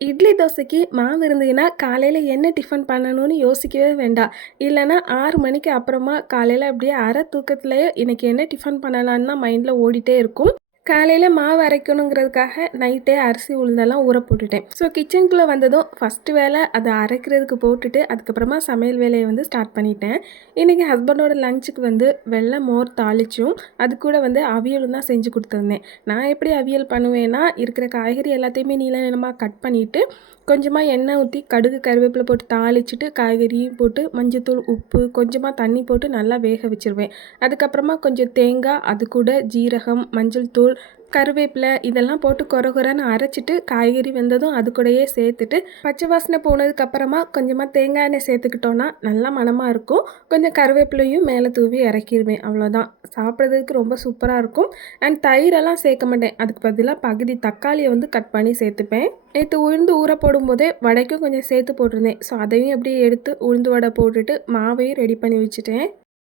இட்லி தோசைக்கு மாவு இருந்ததுன்னா காலையில் என்ன டிஃபன் பண்ணணும்னு யோசிக்கவே வேண்டாம். இல்லைன்னா 6 மணிக்கு அப்புறமா காலையில் அப்படியே அரை தூக்கத்திலேயே இன்னைக்கு என்ன டிஃபன் பண்ணலான்னு தான் மைண்டில் ஓடிட்டே இருக்கும். காலையில் மாவு அரைக்கணுங்கிறதுக்காக நைட்டே அரிசி உளுந்தெல்லாம் ஊற போட்டுட்டேன். ஸோ கிச்சனுக்குள்ளே வந்ததும் ஃபஸ்ட்டு வேலை அதை அரைக்கிறதுக்கு போட்டுட்டு அதுக்கப்புறமா சமையல் வேலையை வந்து ஸ்டார்ட் பண்ணிட்டேன். இன்றைக்கி ஹஸ்பண்டோட லஞ்சுக்கு வந்து வெள்ளை மோர் தாளிச்சும் அது கூட வந்து அவியலும் தான் செஞ்சு கொடுத்துருந்தேன். நான் எப்படி அவியல் பண்ணுவேன்னா, இருக்கிற காய்கறி எல்லாத்தையுமே நீள நீளமாக கட் பண்ணிவிட்டு கொஞ்சமாக எண்ணெய் ஊற்றி கடுகு கருவேப்பிலை போட்டு தாளிச்சிட்டு காய்கறியும் போட்டு மஞ்சத்தூள் உப்பு கொஞ்சமாக தண்ணி போட்டு நல்லா வேக வச்சுருவேன். அதுக்கப்புறமா கொஞ்சம் தேங்காய், அது கூட ஜீரகம், மஞ்சள் தூள், கருவேப்பிலை இதெல்லாம் போட்டு கொரன்னு அரைச்சிட்டு காய்கறி வெந்ததும் அது கூடயே சேர்த்துட்டு பச்சை வாசனை போனதுக்கப்புறமா கொஞ்சமாக தேங்காய் எண்ணெய் சேர்த்துக்கிட்டோன்னா நல்லா மணமாக இருக்கும். கொஞ்சம் கருவேப்பிலையும் மேலே தூவி இறக்கிடுவேன். அவ்வளோதான், சாப்பிட்றதுக்கு ரொம்ப சூப்பராக இருக்கும். அண்ட் தயிரெல்லாம் சேர்க்க மாட்டேன். அதுக்கு பதிலாக பகுதி தக்காளியை வந்து கட் பண்ணி சேர்த்துப்பேன். நேற்று உளுந்து ஊற போடும்போதே வடைக்கும் கொஞ்சம் சேர்த்து போட்டிருந்தேன். ஸோ அதையும் அப்படியே எடுத்து உளுந்து வடை போட்டுட்டு மாவையும் ரெடி பண்ணி வச்சுட்டேன்.